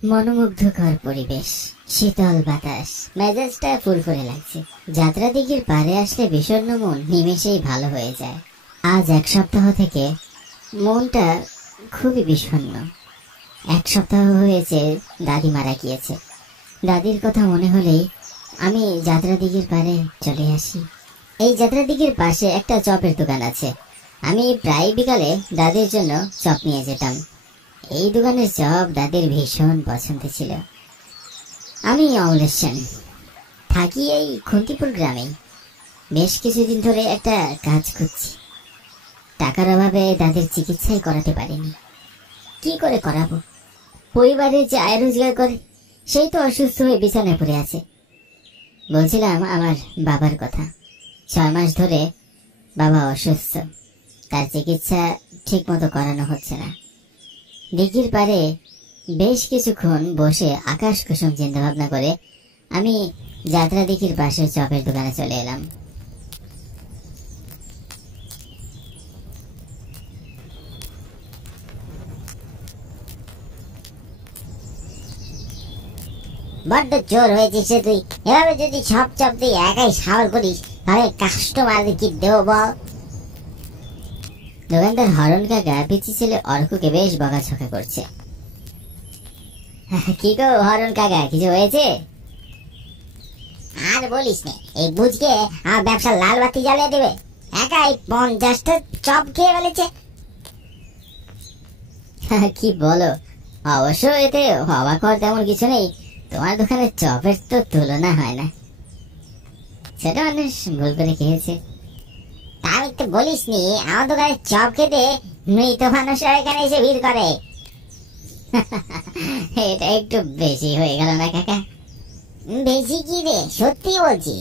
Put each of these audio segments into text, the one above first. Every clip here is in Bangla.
মনোমুগ্ধকর পরিবেশ, শীতল বাতাস, মেজাজটা ফুরফুরে লাগছে। যাত্রা দিঘির পাড়ে আসলে বিষণ্ণ মন নিমেষেই ভালো হয়ে যায়। আজ 1 সপ্তাহ থেকে মনটা খুবই বিষণ্ণ। 1 সপ্তাহ হয়েছে দাদি মারা গিয়েছে। দাদির কথা মনে হলেই আমি যাত্রা দিঘির পাড়ে চলে আসি। এই যাত্রা দিঘির পাশে একটা চপের দোকান আছে। আমি প্রায় বিকালে দাদির জন্য চপ নিয়ে যেতাম। এই দোকানের চপ দাদির ভীষণ পছন্দ ছিল। আমি অমলেশ সেন, থাকি এই খন্তিপুর গ্রামে। বেশ কিছুদিন ধরে একটা কাজ করছি। টাকার অভাবে দাদির চিকিৎসাই করাতে পারিনি। কি করে করাবো? পরিবারের যে আয় রোজগার করে সেই তো অসুস্থ হয়ে বিছানায় পড়ে আছে। বলছিলাম আমার বাবার কথা। 6 মাস ধরে বাবা অসুস্থ, তার চিকিৎসা ঠিক মতো করানো হচ্ছে না। দিঘির পাড়ে বেশ কিছুক্ষণ বসে আকাশ কুসুম চিন্তা ভাবনা করে আমি যাত্রা দিঘির পাশে চপের দোকানে চলে এলাম। বড্ড চোর হয়েছিস তুই। এভাবে যদি সব চপ তুই একাই সাওয়ার করিস তাহলে কাস্টমারদের কি দেবো বল? দোকানদার হরণ কাকা পিচি ছেলে অর্ককে বেশ বকাঝকা করছে। কি গো হরণ কাকা, কিছু হয়েছে? আর বলিস না, এই বুঝকে আমার ব্যবসা লাল বাতি জ্বালিয়ে দেবে। একাই 50টা চপ খেয়ে ফেলেছে। কি বলো? অবশ্য এতে অবাক হওয়ার তেমন কিছু নেই। তোমার দোকানের চপের তো তুলনা হয় না। সেটা মানুষ ভুল করে খেয়েছে। তাই তো বলিস নি, আমার দোকানে চপ খেতে মৃত মানুষরা এখানে এসে ভিড় করে। এটা একটু বেশি হয়ে গেল না কাকা? বেশি কি রে, সত্যি বলছি।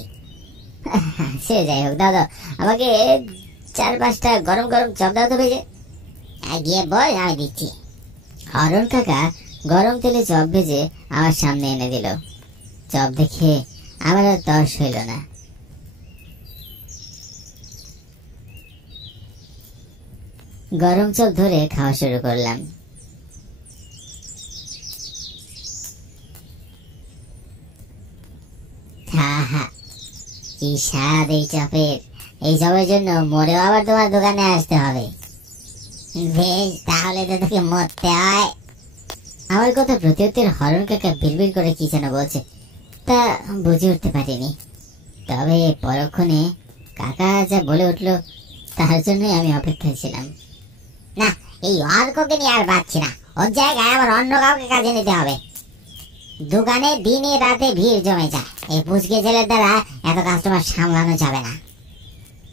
সে যাই হোক, দাদা আমাকে 4-5টা গরম গরম চপ দাও তো ভেজে। গিয়ে বল, আমি দিচ্ছি। হরণ কাকা গরম তেলে চপ ভেজে আমার সামনে এনে দিল। চপ দেখে আমার আর তর্স হইল না। গরম চপ ধরে খাওয়া শুরু করলাম। কি স্বাদ এই চপের! এই চপের জন্য মরেও আবার তোমার দোকানে আসতে হবে। বেশ, তাহলে তো তোকে মরতে হয়। আমার কথা প্রত্যুত্তর হরণ কাকা বিড়বিড় করে কি যেন বলছে, তা বুঝে উঠতে পারিনি। তবে পরক্ষণে কাকা যা বলে উঠলো তার জন্যই আমি অপেক্ষায় ছিলাম। না, এই অর্ককে নিয়ে আর বাঁচছি না। ওর জায়গায় আমার অন্য কাউকে কাজে নিতে হবে। দোকানে দিনে রাতে ভিড় জমে যায়। এই পুচকে ছেলের দ্বারা এত কাস্টমার সামলানো যাবে না।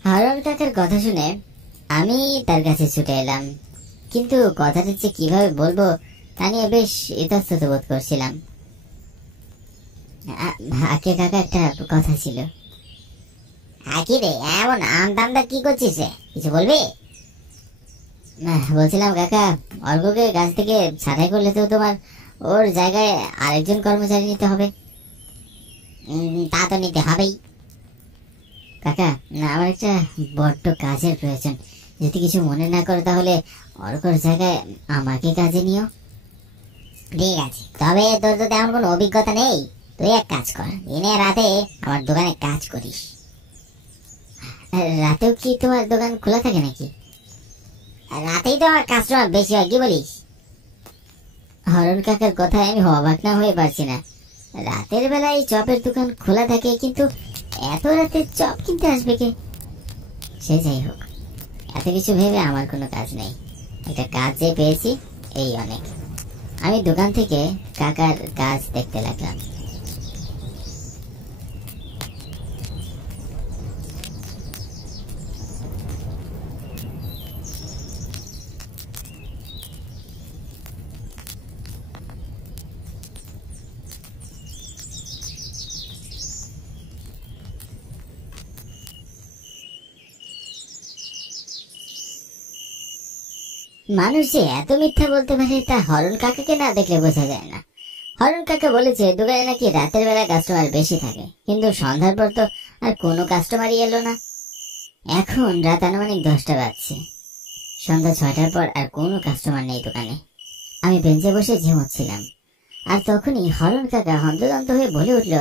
হরণ কাকার কথা শুনে আমি তার কাছে ছুটে এলাম, কিন্তু কথাটা যে কিভাবে বলবো তা নিয়ে বেশ ইতস্তত বোধ করছিলাম। আগে কাকা, একটা কথা ছিল। কি রে, এমন আমদামদা কি করছিস? কিছু বলবি? বলছিলাম কাকা, অর্ককে কাছ থেকে ছাঁটাই করলে তো তোমার ওর জায়গায় আরেকজন কর্মচারী নিতে হবে। তা তো নিতে হবেই কাকা। আমার একটা বড্ড কাজের প্রয়োজন। যদি কিছু মনে না করো তাহলে অর্কর জায়গায় আমাকে কাজে নিও। ঠিক আছে, তবে তোর তো তেমন কোনো অভিজ্ঞতা নেই। তুই এক কাজ কর, দিনে রাতে আমার দোকানে কাজ করিস। রাতেও কি তোমার দোকান খোলা থাকে নাকি? রাতেই তো আমার কাস্টমার বেশি হয়, কি বলিস? হরণ কাকার কথায় আমি অবাক না হয়ে পারছি না। রাতের বেলায় চপের দোকান খোলা থাকে, কিন্তু এত রাতে চপ কিনতে আসবে কে? সে যাই হোক, এত কিছু ভেবে আমার কোনো কাজ নেই। একটা কাজ যে পেয়েছি এই অনেক। আমি দোকান থেকে কাকার কাজ দেখতে লাগলাম। মানুষ যে এত মিথ্যা বলতে পারে তা হরণ কাকাকে না দেখলে বোঝা যায় না। হরণ কাকা বলেছে দোকানে নাকি রাতের বেলা কাস্টমার বেশি থাকে, কিন্তু সন্ধ্যার পর তো আর কোনো কাস্টমারই এলো না। এখন রাত আনুমানিক 10টা বাজছে। সন্ধ্যা 6টার পর আর কোনো কাস্টমার নেই দোকানে। আমি বেঞ্চে বসে ঝিমোচ্ছিলাম। আর তখনই হরণ কাকা হন্তদন্ত হয়ে বলে উঠল,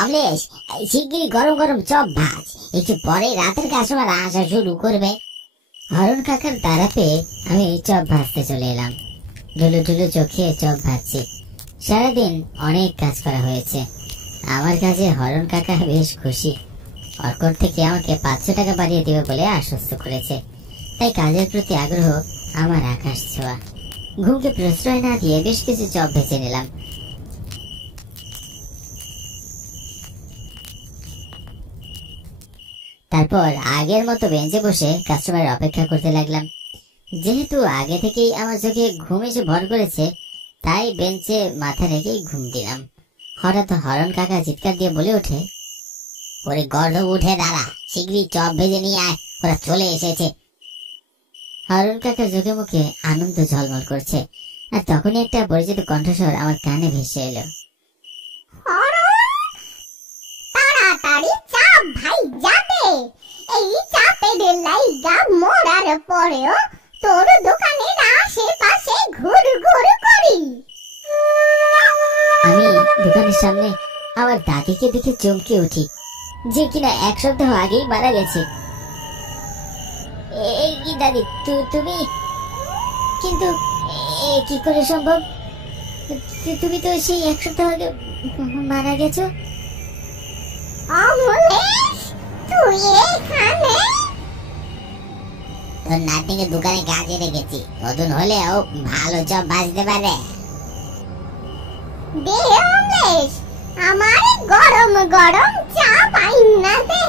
অমলেশ, শিগগিরই গরম গরম চপ ভাজ, একটু পরে রাতের কাস্টমার আসা শুরু করবে। হরণ কাকার তাড়া পেয়ে আমি চপ ভাজতে চলে এলাম। ঢুলু ঢুলু চোখে চপ ভাজছি। সারাদিন অনেক কাজ করা হয়েছে। আমার কাজে হরণ কাকা বেশ খুশি। অর্কর থেকে আমাকে 500 টাকা বাড়িয়ে দেবে বলে আশ্বস্ত করেছে। তাই কাজের প্রতি আগ্রহ আমার আকাশ ছোঁয়া। ঘুমকে প্রশ্রয় না দিয়ে বেশ কিছু চপ ভেজে নিলাম। তারপর আগের মতো বেঞ্চে বসে কাস্টমারের অপেক্ষা করতে লাগলাম। যেহেতু আগে থেকেই আমার চোখে ঘুম এসে ভর করেছে, তাই বেঞ্চে মাথা রেখেই ঘুম দিলাম। হঠাৎ হরণ কাকা চিৎকার দিয়ে বলে ওঠে, ওরে গর্ধ, উঠে দাঁড়া, শিগগিরই চপ ভেজে নিয়ে আয়, ওরা চলে এসেছে। হরণ কাকার চোখে মুখে আনন্দ ঝলমল করছে। আর তখনই একটা পরিচিত কণ্ঠস্বর আমার কানে ভেসে এলো, তাড়াতাড়ি চাপ ভাই যাবে, এই চাপের লাইগা মরার পরেও তোর দোকানের আশেপাশে ঘুর ঘুর করি। আমি দোকানের সামনে আমার দাদিকে দেখে চমকে উঠি, যে কিনা 1 সপ্তাহ আগেই মারা গেছে। এই কি দাদি, তুমি? কিন্তু কি করে সম্ভব? তুমি তো সেই 1 সপ্তাহ আগে মারা গেছো। অমলেশ, তুই এখানে? তোর নাতিকে দোকানে কাজে রেখেছি, নতুন হলেও ভালো চপ ভাজতে পারে। দে অমলেশ, আমার গরম গরম চা পাইন না দে।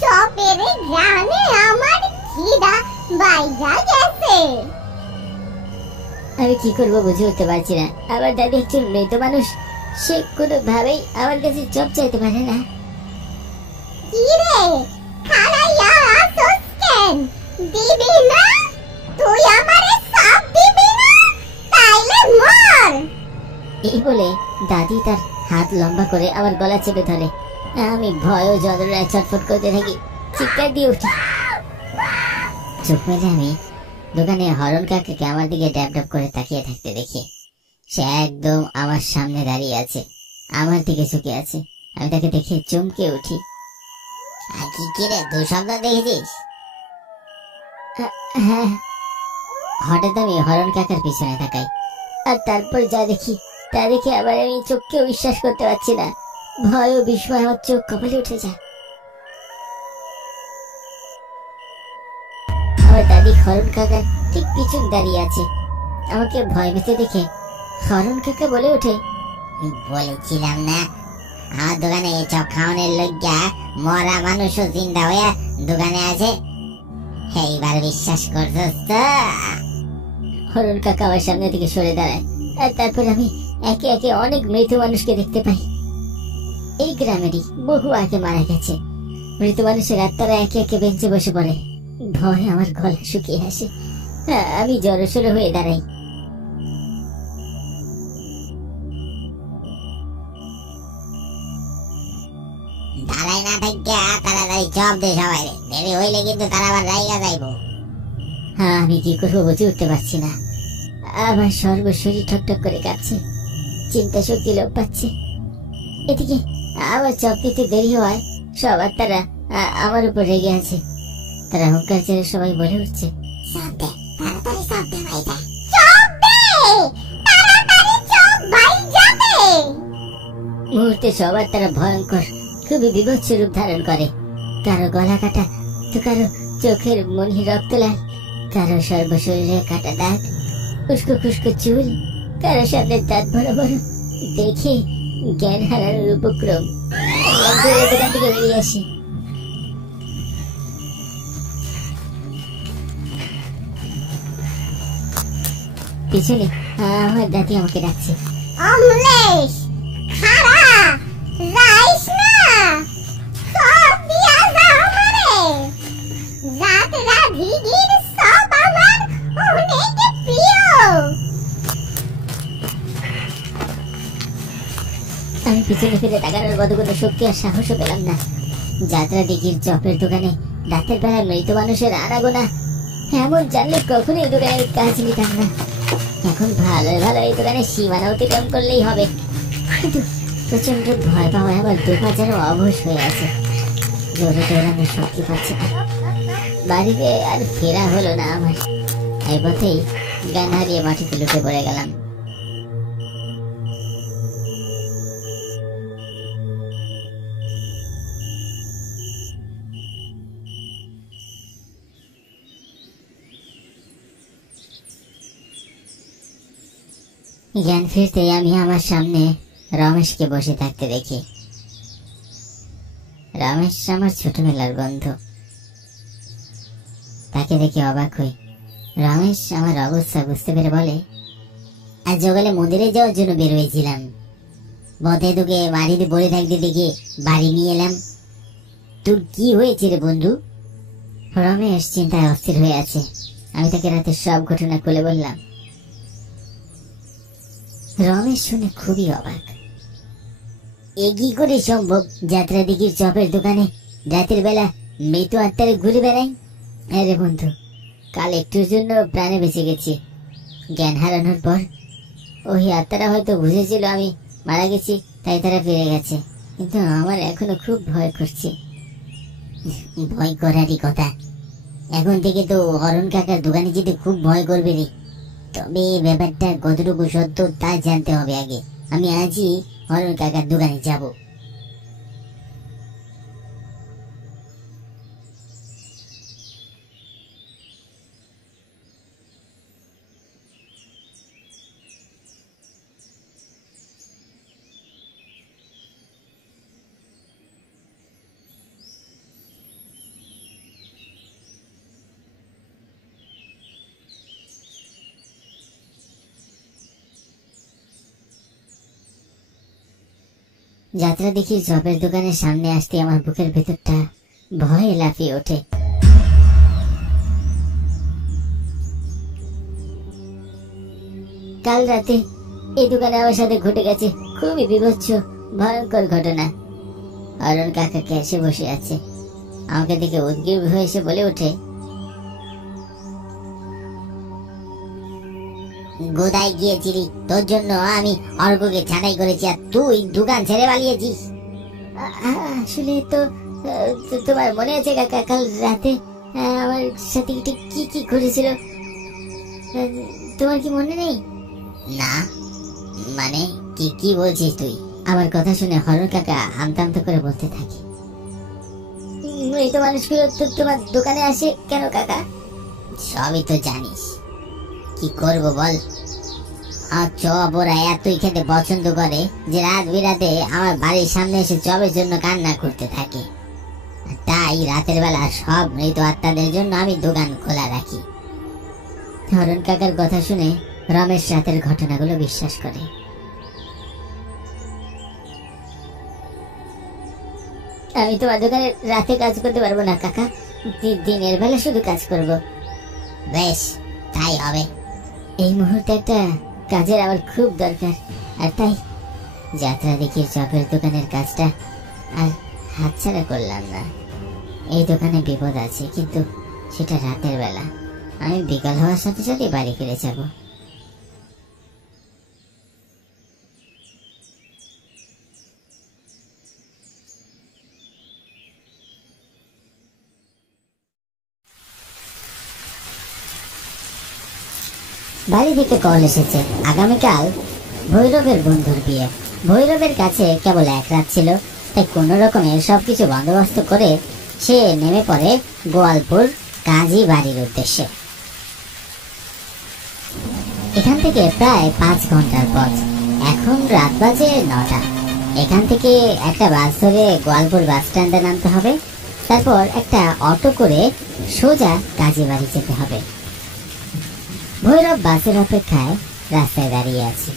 চপের ঘ্রাণে আমার খিদা বাইজা গেছে। আমি কি করবো বুঝে উঠতে পারছি না। আমার দাদি একজন মৃত মানুষ, সে কোনোভাবেই আমার কাছে চপ চাইতে পারে না। কি রে, খালাইয়া আসোস কেন? দিবি না? তুই আমারে সব দিবি না? তাইলে মর। এই বলে দাদি তার হাত লম্বা করে আমার গলা চেপে ধরে। আমি ভয় ও যন্ত্রণায় ছটফট করতে থাকি, চিৎকার দিয়ে উঠি। চোখ মেলে আমি দোকানে হরণ কাকাকে আমার দিকে ড্যাব ড্যাব করে তাকিয়ে থাকতে দেখি। সে একদম আমার সামনে দাঁড়িয়ে আছে, আমার দিকে ঝুঁকে আছে। আমি তাকে দেখে চমকে উঠি। কি রে, 2 সপ্তাহ দেখেছিস? হ্যাঁ। হঠাৎ আমি হরণ কাকার পিছনে তাকাই, আর তারপর যা দেখি তা দেখে আবার আমি চোখকেও বিশ্বাস করতে পারছি না। ভয় ও বিস্ময় আমার চোখ কপালে উঠে যায়। আমার দাদি হরণ কাকার ঠিক পিছন দাঁড়িয়ে আছে। আমাকে ভয় পেতে দেখে হরণ কাকা বলে ওঠে, বলেছিলাম না আমার দোকানে চপ খাওয়ানোর লজ্ঞা মরা মানুষও জিন্দা হয়ে দোকানে আছে, এইবার বিশ্বাস করছস তো? হরণ কাকা আমার সামনে থেকে সরে দাঁড়ায়, আর তারপর আমি একে একে অনেক মৃত মানুষকে দেখতে পাই। এই গ্রামেরই বহু আগে মারা গেছে। মৃত মানুষের আত্মারা একে একে বেঞ্চে বসে পড়ে। ভয় আমার গলা শুকিয়ে আসে। আমি জড়সড় হয়ে দাঁড়াই। দাঁড়াই না থাকিয়া তাড়াতাড়ি চপ দে সবাই, দেরি হইলে কিন্তু তারা আবার রাইগা যাইবো। আমি কি করবো বুঝে উঠতে পারছি না। আমার সর্বশরীর ঠকঠক করে কাঁপছে, চিন্তা শক্তি লোপ পাচ্ছে। এদিকে আমার চপ দিতে দেরি হওয়ায় সব আত্মারা আমার উপর রেগে আছে। তারা হুঙ্কার ছেড়ে সবাই বলে উঠছে, মুহূর্তে সবার তারা ভয়ঙ্কর, খুবই বিভৎস রূপ ধারণ করে। কারো গলা কাটা, তো কারো চোখের মনি রক্ত লাল, কারো সর্বশরীরে কাটা দাগ, উস্কো খুস্কো চুল, কারো সামনে দাঁত বড় বড়। দেখে জ্ঞান হারানোর উপক্রম। দোকান থেকে বেরিয়ে আসি। পিছনে আমার দাদি আমাকে ডাকছে, অমলেশ, খারা যাইস না, সব দিয়া যা আমারে। রাত রাধিগির সব আমার অনেক প্রিয়। আমি পিছনে ফিরে তাকানোর মতো কোনো শক্তি আর সাহসও পেলাম না। যাত্রা দিঘির চপের দোকানে রাতের বেলা মৃত মানুষের আনাগোনা, এমন জানলে কখনো এই দোকানে কাজ নিতাম না। এখন ভালো ভালো এই দোকানে সীমানা অতিক্রম করলেই হবে। কিন্তু প্রচন্ড ভয় পাওয়া আমার দোকান যেন অবশ হয়ে আছে। জোরে দৌড়ানোর শক্তি পাচ্ছি না। বাড়িতে আর ফেরা হলো না আমার। এই পথেই জ্ঞান হারিয়ে মাটিতে লুটে পড়ে গেলাম। জ্ঞান ফিরতেই আমি আমার সামনে রমেশকে বসে থাকতে দেখি। রমেশ আমার ছোটবেলার বন্ধু। তাকে দেখে অবাক হই। রমেশ আমার অবস্থা বুঝতে পেরে বলে, আজ সকালে মন্দিরে যাওয়ার জন্য বের হয়েছিলাম, পথে তোকে বাড়িতে পড়ে থাকতে দেখে বাড়ি নিয়ে এলাম। তোর কি হয়েছে রে বন্ধু? রমেশ চিন্তায় অস্থির হয়ে আছে। আমি তাকে রাতের সব ঘটনা খুলে বললাম। রমেশ শুনে খুবই অবাক। এ কি করে সম্ভব? যাত্রা দিঘির চপের দোকানে রাতের বেলা মৃত আত্মারে ঘুরে বেড়াই? আরে বন্ধু, কাল একটুর জন্য প্রাণে বেঁচে গেছি। জ্ঞান হারানোর পর ওই আত্মারা হয়তো বুঝেছিল আমি মারা গেছি, তাই তারা ফিরে গেছে। কিন্তু আমার এখনো খুব ভয় করছে। ভয় করারই কথা। এখন থেকে তো অরুণ কাকার দোকানে যেতে খুব ভয় করবে রে। তবে ব্যাপারটা কতটুকু সত্য তা জানতে হবে আগে। আমি আজই অরুণ কাকার দোকানে যাব। যাত্রা দেখি চপের দোকানের সামনে আসতে আমার বুকের ভেতরটা ভয়ে লাফিয়ে ওঠে। কাল রাতে এই দোকানে আমার সাথে ঘটে গেছে খুবই বিভৎস ভয়ঙ্কর ঘটনা। অরুণ কাকা ক্যাশে বসে আছে। আমাকে দেখে উদ্গ্রীব হয়ে এসে বলে ওঠে, গোদায় গিয়েছিলি, তোর জন্য আমি অর্ককে ছাঁটাই করেছি আর তুই দোকান ছেড়ে পালিয়েছিস। আসলে তো তোমার মনে আছে কাকা, কাল রাতে আমার সাথে কি কি ঘটেছিল? তোমার কি মনে নেই? না মানে কি কি বলছিস তুই? আমার কথা শুনে অরুণ কাকা আমতা আমতা করে বলতে থাকে, মৃত মানুষগুলো তোমার দোকানে আসে কেন কাকা? সবই তো জানিস, কি করব বল। আর চপ ওরা এতই খেতে পছন্দ করে যে রাত বিরাতে আমার বাড়ির সামনে এসে চপের জন্য কান্না করতে থাকে। তাই রাতের বেলা সব মৃত আত্মাদের জন্য আমি দোকান খোলা রাখি। অরুণ কাকার কথা শুনে রমেশ রাতের ঘটনাগুলো বিশ্বাস করে। আমি তোমার দোকানে রাতে কাজ করতে পারবো না কাকা, দিনের বেলা শুধু কাজ করব। বেশ, তাই হবে। এই মুহূর্তে একটা কাজের আমার খুব দরকার, আর তাই যাত্রা দেখি চপের দোকানের কাজটা আর হাতছাড়া করলাম না। এই দোকানে বিপদ আছে, কিন্তু সেটা রাতের বেলা। আমি বিকাল হওয়ার সাথে সাথে বাড়ি ফিরে যাব। বাড়ি থেকে কল এসেছে, আগামীকাল ভৈরবের বন্ধুর বিয়ে। ভৈরবের কাছে কেবল এক রাত ছিল, তাই কোন রকমে সবকিছু বন্দোবস্ত করে সে নেমে পড়ে গোয়ালপুর কাজী বাড়ির উদ্দেশ্যে। এখান থেকে প্রায় 5 ঘন্টার পথ। এখন রাত বাজে 9টা। এখান থেকে একটা বাস ধরে গোয়ালপুর বাস স্ট্যান্ডে নামতে হবে, তারপর একটা অটো করে সোজা কাজী বাড়ি যেতে হবে। ভৈরব বাসের অপেক্ষায় রাস্তায় দাঁড়িয়ে আছে।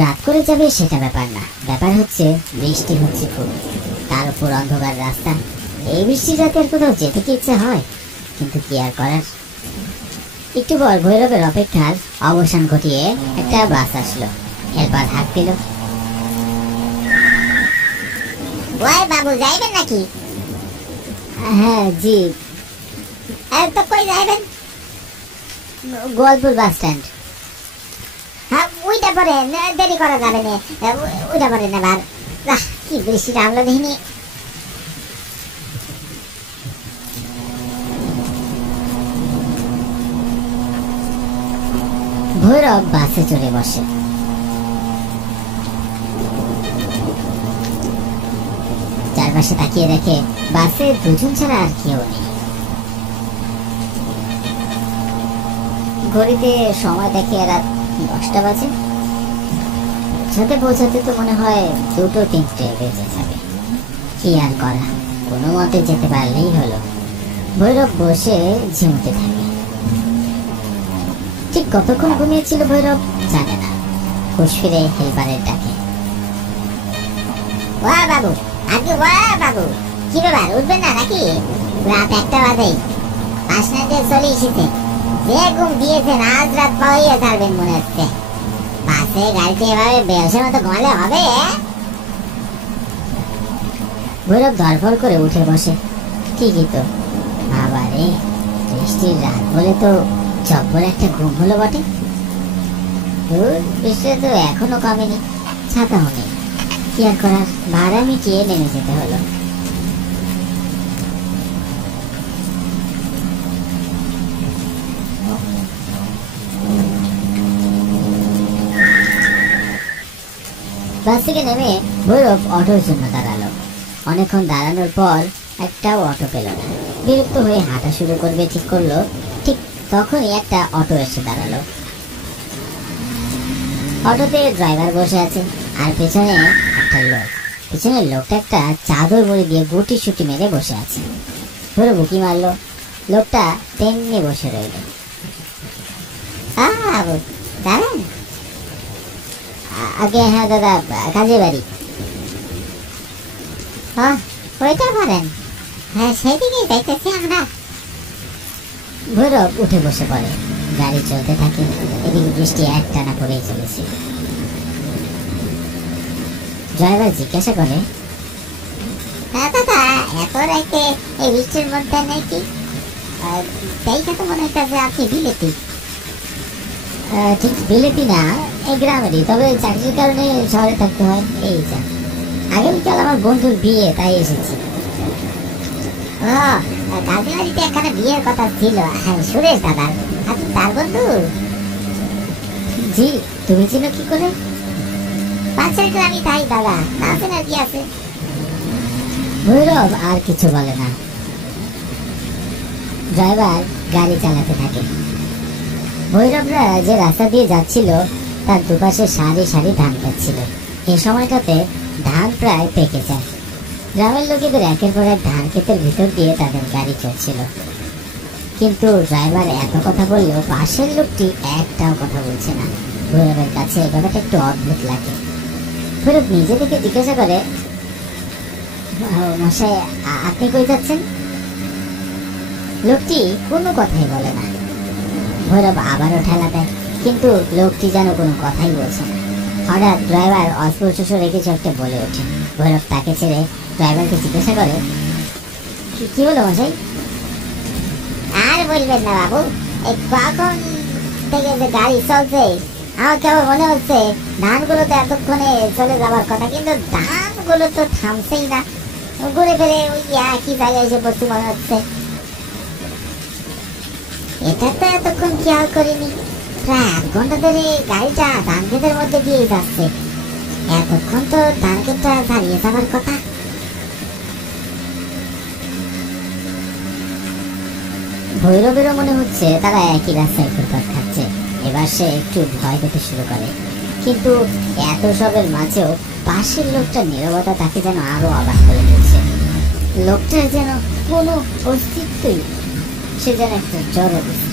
রাত করে যাবে সেটা ব্যাপার না, ব্যাপার হচ্ছে বৃষ্টি হচ্ছে খুব, তার উপর অন্ধকার রাস্তা। এই বৃষ্টি রাতে আর কোথাও যেতে কি ইচ্ছে হয়, কিন্তু কি আর করার। একটু পর ভৈরবের অপেক্ষার অবসান ঘটিয়ে একটা বাস আসলো। এরপর হাঁক দিল, ওই বাবু যাইবেন নাকি? হ্যাঁ জি। তো কই যাইবেন? Goalpur bus stand. হ্যাঁ ওইটা পরে দেরি করা যাবে না, ওইটা পরে নেবার। কি বৃষ্টিটা আমরা দেখিনি। ভৈরব বাসে চড়ে বসে। চারপাশে তাকিয়ে দেখে বাসে দুজন ছাড়া আর কেউ নেই। ঘড়িতে সময় দেখে রাত 10টা বাজে। পৌঁছাতে পৌঁছাতে তো মনে হয় 2-3টে বেজে যাবে। কি আর করা, কোনো মতে যেতে পারলেই হলো। ভৈরব বসে ঝিমুতে থাকে। ঠিক কতক্ষণ ঘুমিয়েছিল ভৈরব জানে না। হুঁশ ফিরে হেলপারের ডাকে, ওয়া বাবু, আগে ওয়া বাবু, কি ব্যাপার, উঠবেন না নাকি? রাত 1টা বাজে, বাস না দিয়ে চলে এসেছে। যে ঘুম দিয়েছেন আজ রাত পাওয়াইয়া ছাড়বেন মনে হচ্ছে। বাসে গাড়িতে এভাবে বেহসের মতো ঘুমালে হবে? ভৈরব ধরফর করে উঠে বসে। ঠিকই তো, বাবা রে, বৃষ্টির রাত বলে তো জব্বর একটা ঘুম হলো বটে। বৃষ্টিটা তো এখনো কমেনি, ছাতাও নেই। কি আর করার, ভাড়া মিটিয়ে নেমে যেতে হলো। বাস থেকে নেমে ভৈরব অটোর জন্য দাঁড়ালো। অনেকক্ষণ দাঁড়ানোর পর একটাও অটো পেল না। বিরক্ত হয়ে হাঁটা শুরু করবে ঠিক করলো, ঠিক তখনই একটা অটো এসে দাঁড়ালো। অটোতে ড্রাইভার বসে আছে আর পেছনে একটা লোক। পেছনের লোকটা একটা চাদর মুড়ি দিয়ে গুটি সুটি মেরে বসে আছে। ভৈরব উকি মারলো, লোকটা তেমনি বসে রইল। বাবু দাঁড়ান। আগে হ্যাঁ দাদা, কাজে বাড়ি। ওইটা পারেন? হ্যাঁ সেদিকেই যাইতেছি আমরা। ভৈরব উঠে বসে পড়ে। গাড়ি চলতে থাকে। এদিকে বৃষ্টি একটানা পড়েই চলেছে। ড্রাইভার জিজ্ঞাসা করে, হ্যাঁ দাদা, এত রাইতে এই বৃষ্টির মধ্যে নাকি? দেখে তো মনে হচ্ছে আপনি বিলেতি। ঠিক বিলেতি না, এই গ্রামেরই, তবে চাকরির কারণে শহরে থাকতে হয়। এই যা, আগামীকাল আমার বন্ধুর বিয়ে, তাই এসেছি। ও, কাজীবাড়িতে এখানে বিয়ের কথা ছিল। হ্যাঁ, সুরেশ দাদা, আপনি তার বন্ধু? জি, তুমি চিনো কি করে? পাশের গ্রামই তাই দাদা, না চেনার কি আছে? ভৈরব আর কিছু বলে না। ড্রাইভার গাড়ি চালাতে থাকে। ভৈরবরা যে রাস্তা দিয়ে যাচ্ছিল তার দুপাশে সারি সারি ধান ক্ষেত ছিল। এই সময়টাতে ধান প্রায় পেকে যায়। গ্রামের লোকেদের একের পর এক ধান ক্ষেতের ভিতর দিয়ে তাদের গাড়ি চলছিল। কিন্তু ড্রাইভার এত কথা বললেও পাশের লোকটি একটাও কথা বলছে না। ভৈরবের কাছে ব্যাপারটা একটু অদ্ভুত লাগে। ভৈরব নিজে থেকে জিজ্ঞাসা করে, মশাই, আপনি কই যাচ্ছেন? লোকটি কোনো কথাই বলে না। ভৈরব আবারও ঠেলা দেয়, কিন্তু লোকটি যেন কোনো কথাই বলছে না। হঠাৎ ড্রাইভার অস্পষ্ট রেখে চোখটা বলে ওঠে। ভৈরব তাকে ছেড়ে ড্রাইভারকে জিজ্ঞাসা করে, কি হলো মশাই? আর বলবেন না বাবু, এই কখন থেকে যে গাড়ি চলছে, আমার কেমন মনে হচ্ছে ধানগুলো তো এতক্ষণে চলে যাওয়ার কথা, কিন্তু ধানগুলো তো থামছেই না। ঘুরে ফিরে ওই একই জায়গায় এসে পড়ছি মনে হচ্ছে। এটা তো এতক্ষণ খেয়াল করিনি। প্রায় 1 ঘন্টা ধরে গাড়িটা ধান ক্ষেতের মধ্যে দিয়ে যাচ্ছে। এতক্ষণ তো ধান ক্ষেতটা ছাড়িয়ে যাওয়ার কথা। ভৈরবেরও মনে হচ্ছে তারা একই রাস্তায় ঘুরপাক খাচ্ছে। এবার সে একটু ভয় পেতে শুরু করে, কিন্তু এত সবের মাঝেও পাশের লোকটার নীরবতা তাকে যেন আরো অবাক করে তুলছে। লোকটার যেন কোনো অস্তিত্বই, সে যেন একটা জড় বস্তু।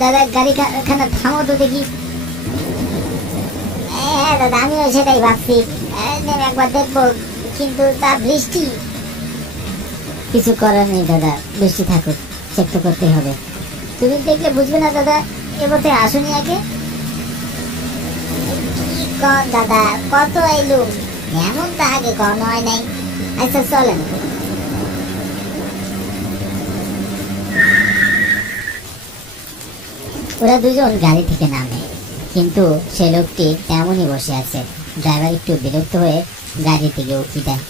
দাদা, গাড়ি খানা থামো তো দেখি। হ্যাঁ দাদা, আমিও সেটাই ভাবছি, একবার দেখবো, কিন্তু তা বৃষ্টি। কিছু করার নেই দাদা, বৃষ্টি থাকুক, চেক তো করতেই হবে। তুমি দেখলে বুঝবে না দাদা, এ পথে আসুনি আগে। দাদা কত এলুম, এমন তো আগে কখনো হয় নাই। আচ্ছা চলেন। ওরা দুজন গাড়ি থেকে নামে, কিন্তু সে লোকটি তেমনই বসে আছে। ড্রাইভার একটু বিরক্ত হয়ে গাড়ি থেকে উঠে দেয়।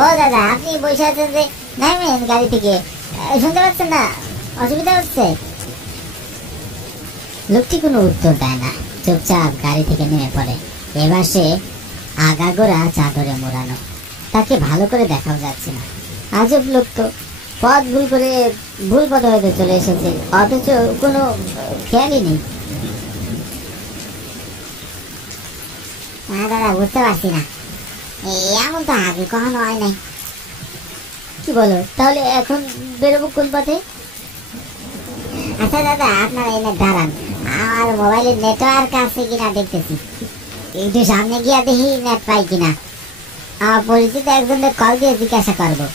ও দাদা, আপনি বসে আছেন যে, নামেন গাড়ি থেকে। শুনতে পাচ্ছেন না? অসুবিধা হচ্ছে? লোকটি কোনো উত্তর দেয় না, চুপচাপ গাড়ি থেকে নেমে পড়ে। এবার সে আগাগোড়া চাদরে মোড়ানো, তাকে ভালো করে দেখাও যাচ্ছে না। আজব লোক তো, পথ ভুল করে ভুল পথে হয়তো চলে এসেছে, অথচ কোনো খেয়ালই নেই। না দাদা, বুঝতে পারছি না, এমন তো আগে কখনো হয় নাই। কি বলো, তাহলে এখন বেরোবো কোন পথে? আচ্ছা দাদা, আপনারা এনে দাঁড়ান, আমার মোবাইলের নেটওয়ার্ক আছে কিনা দেখতেছি। একটু সামনে গিয়া দেখি নেট পাই কিনা। আমার পরিচিত একজনের কল দিয়ে জিজ্ঞাসা করবো।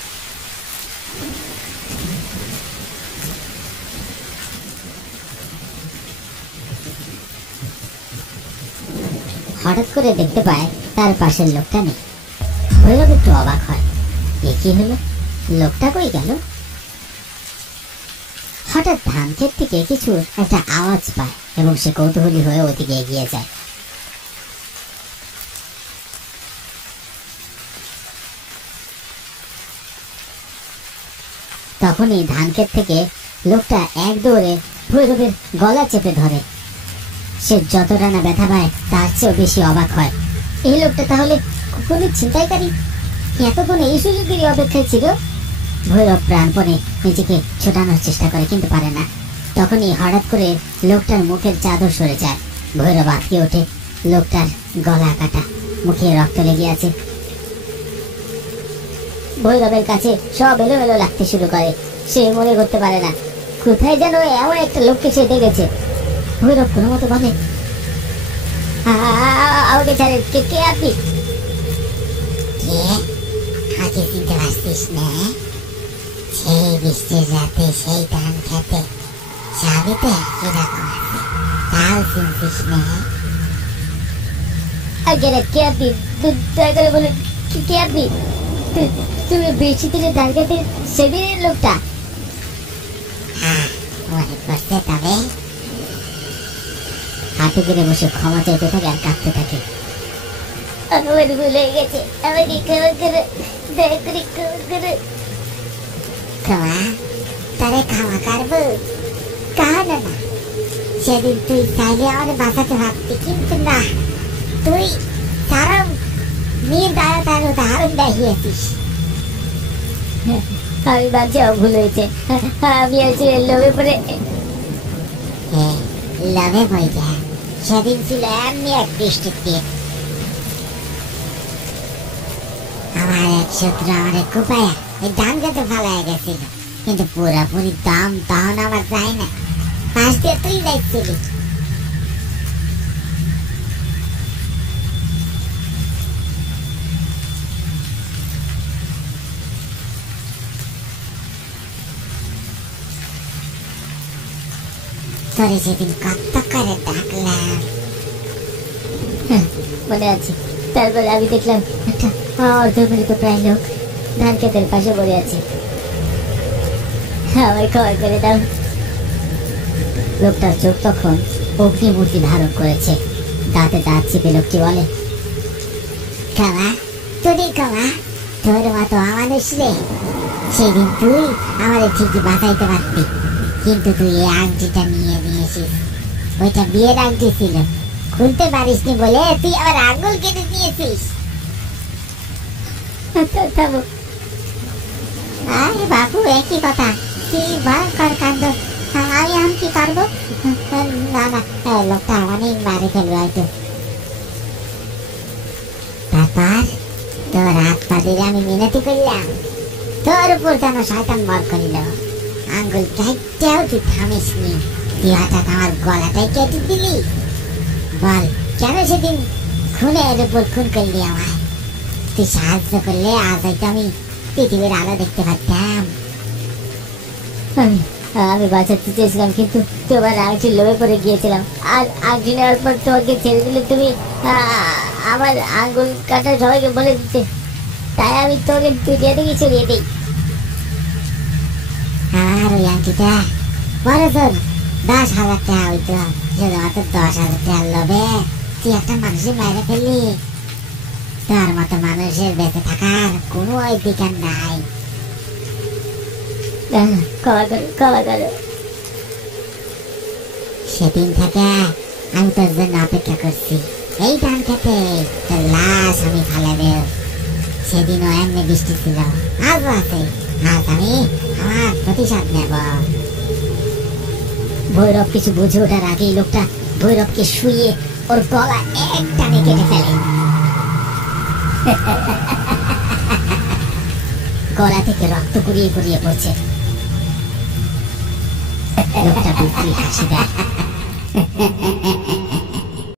হঠাৎ করে দেখতে পায় তার পাশের লোকটা নেই। ভৈরব একটু অবাক হয়, এ কি হলো, লোকটা কই গেল? হঠাৎ ধান ক্ষেত থেকে কিছু একটা আওয়াজ পায় এবং সে কৌতূহলী হয়ে ওদিকে এগিয়ে যায়। তখনই ধান ক্ষেত থেকে লোকটা এক দৌড়ে ভৈরবের গলা চেপে ধরে। সে যতটা না ব্যথা পায় তার চেয়েও বেশি অবাক হয়। এই লোকটা তাহলে কোনো ছিনতাইকারী? এতক্ষণ এই সুযোগেরই অপেক্ষায় ছিল। ভৈরব প্রাণপণে নিজেকে ছোটানোর চেষ্টা করে, কিন্তু পারে না। তখনই হঠাৎ করে লোকটার মুখের চাদর সরে যায়। ভৈরব আটকে ওঠে। লোকটার গলা কাটা, মুখে রক্ত লেগে আছে। ভৈরবের কাছে সব এলোমেলো লাগতে শুরু করে। সে মনে করতে পারে না কোথায় যেন এমন একটা লোককে সে দেখেছে। ভৈরব কোনো মতো বলে, আমাকে ছাড়েন, কে আপনি? কে? আমাকে চিনতে পারছিস না? সেই বৃষ্টির রাতে সেই ধান খেতে চাবিতে কিরকম আছে, তাও চিনছিস না? কে আপনি? দয়া করে বলুন, কে আপনি? তুমি বৃষ্টি থেকে ধান খেতে সেদিনের লোকটা? হ্যাঁ, মনে করছে তবে? হাঁটু করে বসে ক্ষমা চাইতে থাকে আর কাঁদতে থাকে। আমার ভুল হয়ে গেছে, আমাকে ক্ষমা করে, দয়া করে ক্ষমা করে। ক্ষমা? তারে ক্ষমা করবো? কাহনা না, সেদিন তুই চাইলে আমার বাঁচাতে পারতি, কিন্তু না, তুই চরম নির্দয়তার উদাহরণ দেখিয়েছিস। আমি বাঁচাও ভুল হয়েছে, আমি আসলে লোভে পড়ে। লবে বই যা, সেদিন ছিল এমনি এক বৃষ্টির দিন। আমার এক শত্রু আমার কুপায়া এই ধান খেতে ফেলায় গেছিল, কিন্তু পুরোপুরি দাম তখন আমার যায় না। পাশ দিয়ে তুই যাচ্ছিলি। তোরে সেদিন কত করে ডাকলাম। মনে আছে। তারপরে আমি দেখলাম একটা অর্ধমৃত প্রায় লোক ধান ক্ষেতের পাশে পড়ে আছে। আমায় ক্ষমা করে দাও। লোকটার চোখ তখন অগ্নিমূর্তি ধারণ করেছে। দাঁতে দাঁত চেপে লোকটি বলে, ক্ষমা? তুই ক্ষমা? তোর মতো আমাদের রে, সেদিন তুই আমাদের ঠিকই বাঁচাইতে পারতি, কিন্তু তুই এই আংটিটা নিয়ে নিয়েছিস। ওইটা বিয়ের আংটি ছিল, খুলতে পারিসনি বলে তুই আবার আঙুল কেটে দিয়েছিস। থামো। আরে বাবু, একই কথা, কি ভয়ঙ্কর কাণ্ড। আমি এখন কি করবো? না না, লোকটা অনেক মারে ফেলবে হয়তো। তারপর তোর হাত পা দিয়ে আমি মিনতি করলাম, তোর উপর যেন শয়তান বর করিল। আঙ্গুল চাইতেও তুই থামিস নি, তুই হঠাৎ আমার গলাটাই কেটে দিলি। বল, কেন সেদিন খুনের উপর খুন করলি আমায়? তুই সাহায্য করলে আজ হয়তো আমি পৃথিবীর আলো দেখতে পারতাম। আমি বাঁচাতে চেয়েছিলাম, কিন্তু তোমার আংটি লোভে পড়ে গিয়েছিলাম। আর আংটি নেওয়ার পর তোমাকে ছেড়ে দিলে তুমি আমার আঙ্গুল কাটা সবাইকে বলে দিতে, তাই আমি তোকে দুনিয়া থেকে সরিয়ে দিই। আর ওই আংটিটা বড় তোর 10,000 টাকা হইতো, শুধুমাত্র 10,000 টাকার লোভে তুই একটা মানুষের মেরে ফেললি। তার মতো মানুষের বেঁচে থাকার কোনো অধিকার নাই। ক্ষমা করো, ক্ষমা করো। সেদিন থেকে আমি তোর জন্য অপেক্ষা করছি, এই ধান খেতে তোর লাশ আমি ফেলে দেব। সেদিনও এমনি বৃষ্টি ছিল, আজও আছে। আজ আমি আমার প্রতিশোধ নেব। ভৈরব কিছু বুঝে ওঠার আগেই লোকটা ভৈরবকে শুয়ে ওর গলা এক টানে কেটে ফেলে। গলা থেকে রক্ত গড়িয়ে গড়িয়ে পড়ছে। লোকটা বিক্রি হাসি দেয়।